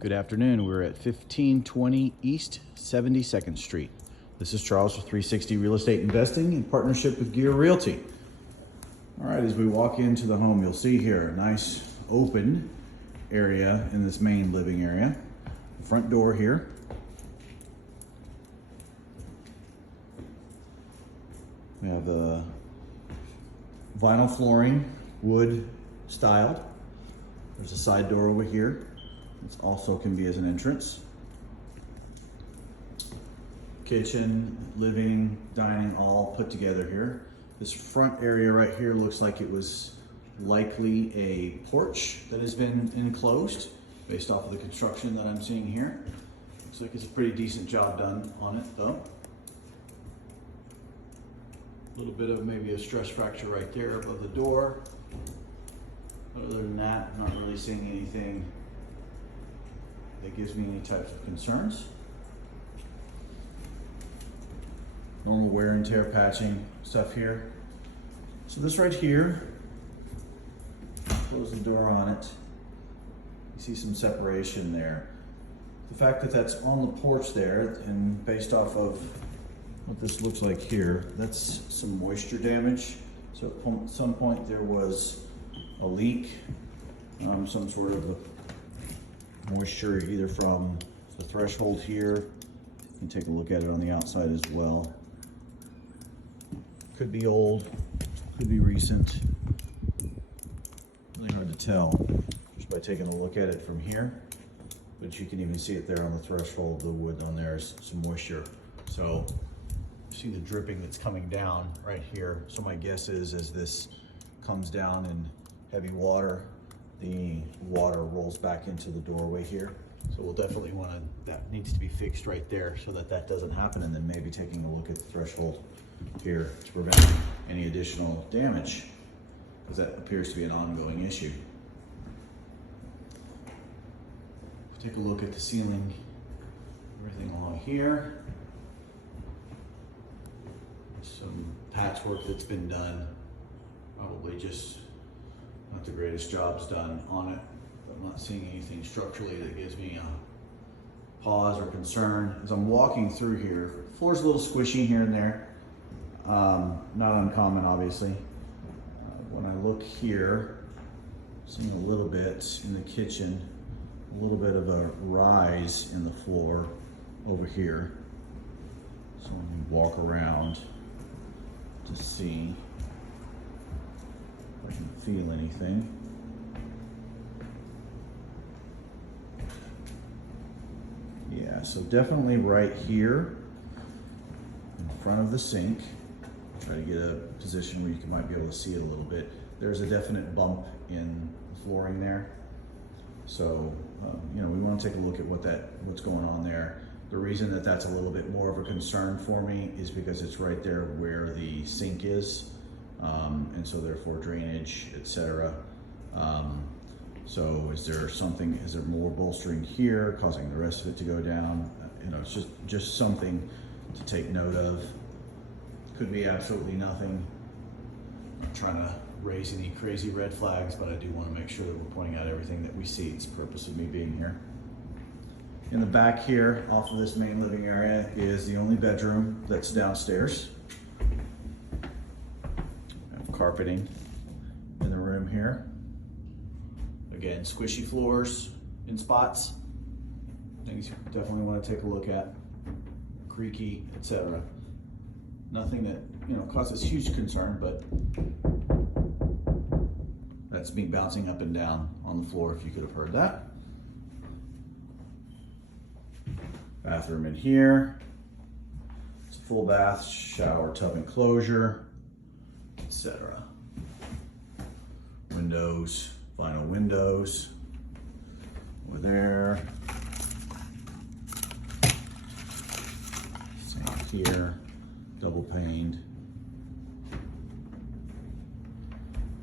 Good afternoon. We're at 1520 East 72nd Street. This is Charles with 360 Real Estate Investing in partnership with Gear Realty. All right, as we walk into the home, you'll see here a nice open area in this main living area. The front door here. We have the vinyl flooring, wood styled. There's a side door over here. This also can be as an entrance. Kitchen, living, dining, all put together here. This front area right here looks like it was likely a porch that has been enclosed based off of the construction that I'm seeing here. Looks like it's a pretty decent job done on it though. A little bit of maybe a stress fracture right there above the door. Other than that, I'm not really seeing anything that gives me any types of concerns. Normal wear and tear patching stuff here. So this right here, close the door on it. You see some separation there. The fact that that's on the porch there, and based off of what this looks like here, that's some moisture damage. So at some point there was a leak, some sort of moisture either from the threshold here. You can take a look at it on the outside as well. Could be old, could be recent. Really hard to tell just by taking a look at it from here. But you can even see it there on the threshold. The wood on there is some moisture. So you see the dripping that's coming down right here. So my guess is as this comes down in heavy water, the water rolls back into the doorway here. So we'll definitely want to, that needs to be fixed right there so that that doesn't happen, and then maybe taking a look at the threshold here to prevent any additional damage, because that appears to be an ongoing issue. Take a look at the ceiling, everything along here. Some patchwork that's been done, probably just not the greatest jobs done on it. I'm not seeing anything structurally that gives me a pause or concern. As I'm walking through here, floor's a little squishy here and there. Not uncommon, obviously. When I look here, seeing a little bit in the kitchen, a little bit of a rise in the floor over here. So let me walk around to see if I can feel anything. Yeah, so definitely right here in front of the sink. Try to get a position where you might be able to see it a little bit. There's a definite bump in the flooring there. So, you know, we want to take a look at what's going on there. The reason that that's a little bit more of a concern for me is because it's right there where the sink is. And so therefore drainage, etc. So is there more bolstering here causing the rest of it to go down? You know, it's just something to take note of. Could be absolutely nothing. I'm not trying to raise any crazy red flags, but I do want to make sure that we're pointing out everything that we see. It's the purpose of me being here. In the back here, off of this main living area, is the only bedroom that's downstairs. I have carpeting in the room here. Again, squishy floors in spots. Things you definitely want to take a look at. Creaky, etc. Nothing that, you know, causes huge concern, but that's me bouncing up and down on the floor if you could have heard that. Bathroom in here. It's a full bath, shower, tub enclosure, etc. Windows, vinyl windows over there. Same here, double paned.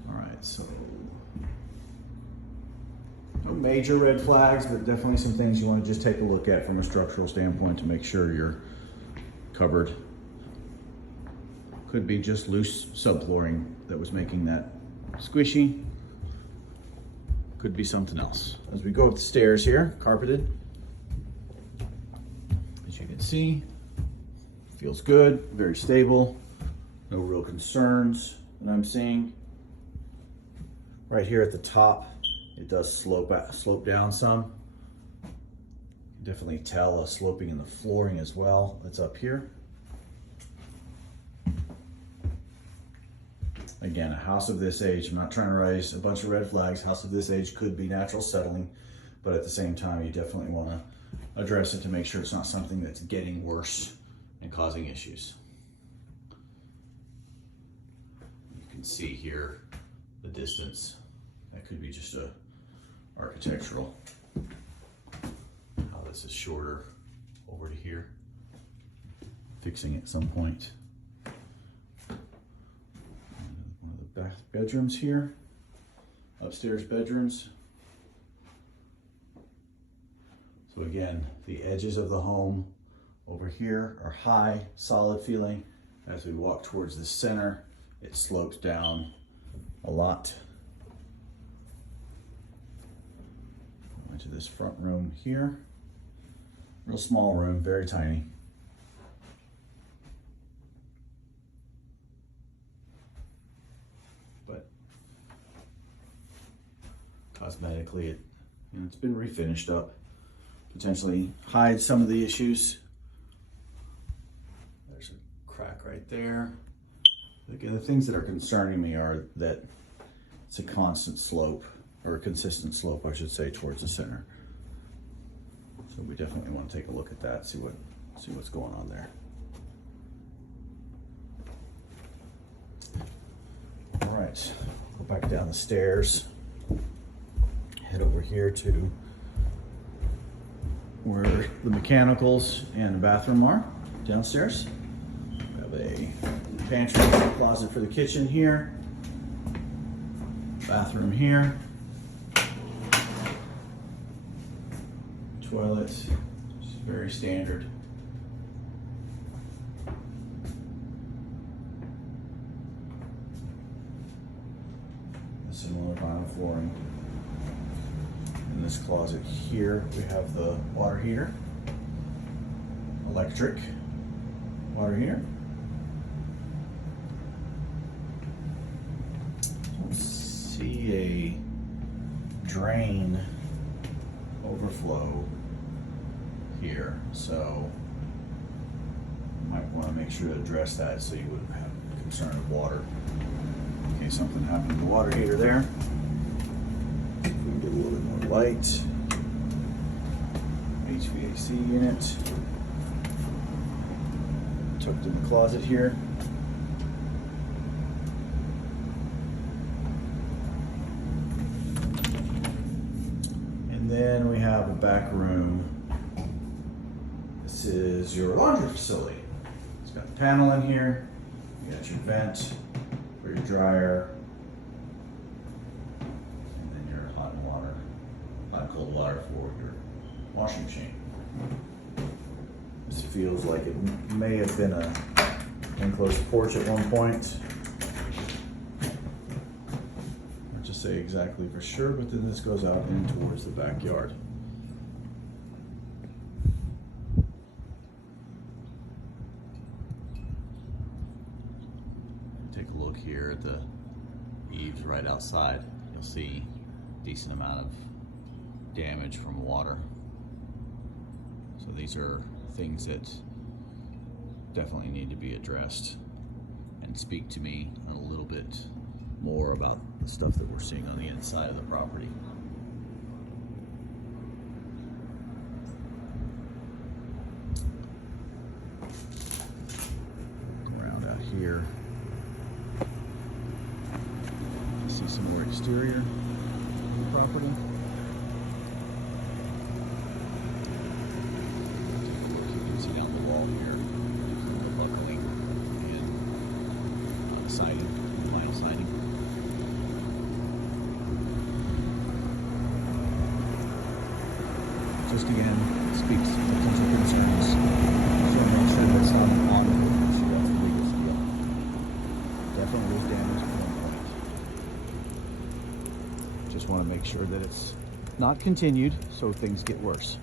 All right, so no major red flags, but definitely some things you want to just take a look at from a structural standpoint to make sure you're covered. Could be just loose subflooring that was making that squishy. could be something else. As we go up the stairs here, carpeted. As you can see, feels good, very stable. No real concerns that I'm seeing. Right here at the top, it does slope down some. Definitely tell a sloping in the flooring as well. That's up here. Again, a house of this age, I'm not trying to raise a bunch of red flags. House of this age could be natural settling, but at the same time, you definitely want to address it to make sure it's not something that's getting worse and causing issues. You can see here the distance. That could be just a architectural. How this is shorter over to here. Fixing at some point. One of the back bedrooms here. Upstairs bedrooms. So again, the edges of the home over here are high, solid feeling. As we walk towards the center, it slopes down a lot. Into this front room here. Real small room, very tiny. But cosmetically, it's been refinished up. Potentially hide some of the issues. There's a crack right there. Again, the things that are concerning me are that it's a constant slope, or a consistent slope, I should say, towards the center. So we definitely want to take a look at that, see what's going on there. All right, go back down the stairs. Head over here to where the mechanicals and the bathroom are, downstairs. We have a pantry closet for the kitchen here. Bathroom here. Toilet, just very standard. Similar vinyl flooring. In this closet here, we have the water heater, electric water heater. Don't see a drain overflow here, so you might want to make sure to address that so you wouldn't have concern of water in case something happened to the water heater there. We can get a little bit more light. HVAC unit tucked in the closet here. And then we have a back room. This is your laundry facility. It's got the panel in here. You got your vent for your dryer. And then your hot and cold water for your washing machine. This feels like it may have been a enclosed porch at one point. Not to say exactly for sure, but then this goes out in towards the backyard. Take a look here at the eaves right outside. You'll see a decent amount of damage from water. So these are things that definitely need to be addressed, and speak to me a little bit more about the stuff that we're seeing on the inside of the property. Around out here, you see some more exterior of the property. Down the wall here, the buckling and siding, vinyl siding. Just again, speaks to potential concerns. So make sure that's not an ongoing issue. That's the biggest deal. Definitely was damaged at one point. Just want to make sure that it's not continued so things get worse.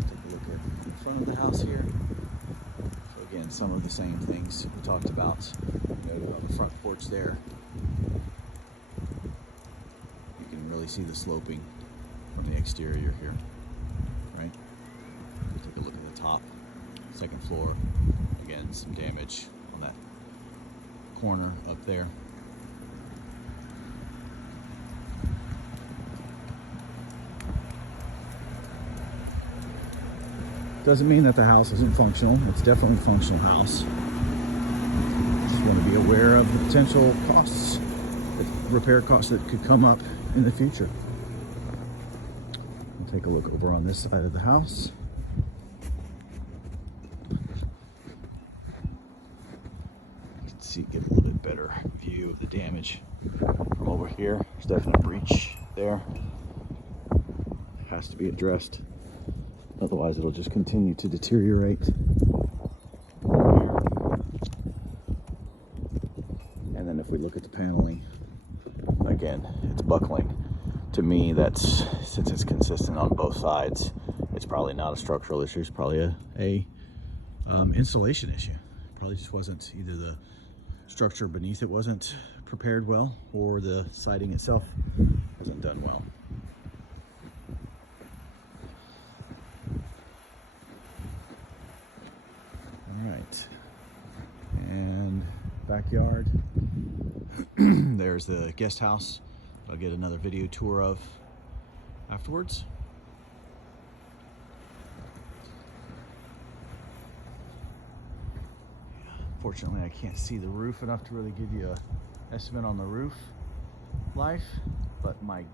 Take a look at the front of the house here. So again, some of the same things we talked about. Noted on the front porch there. You can really see the sloping from the exterior here, right? Take a look at the top, second floor. Again, some damage on that corner up there. Doesn't mean that the house isn't functional. It's definitely a functional house. Just want to be aware of the potential costs, the repair costs that could come up in the future. We'll take a look over on this side of the house. You can see, get a little bit better view of the damage from over here. There's definitely a breach there. It has to be addressed. Otherwise, it'll just continue to deteriorate. And then if we look at the paneling, again, it's buckling. To me, that's, since it's consistent on both sides, it's probably not a structural issue. It's probably a installation issue. Probably just wasn't, either the structure beneath it wasn't prepared well, or the siding itself hasn't done well. All right, and backyard. There's the guest house. I'll get another video tour of afterwards. Fortunately, I can't see the roof enough to really give you an estimate on the roof life, but my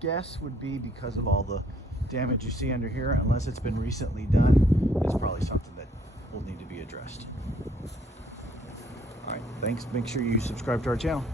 guess would be, because of all the damage you see under here, unless it's been recently done, it's probably something that will need to be addressed. All right, thanks. Make sure you subscribe to our channel.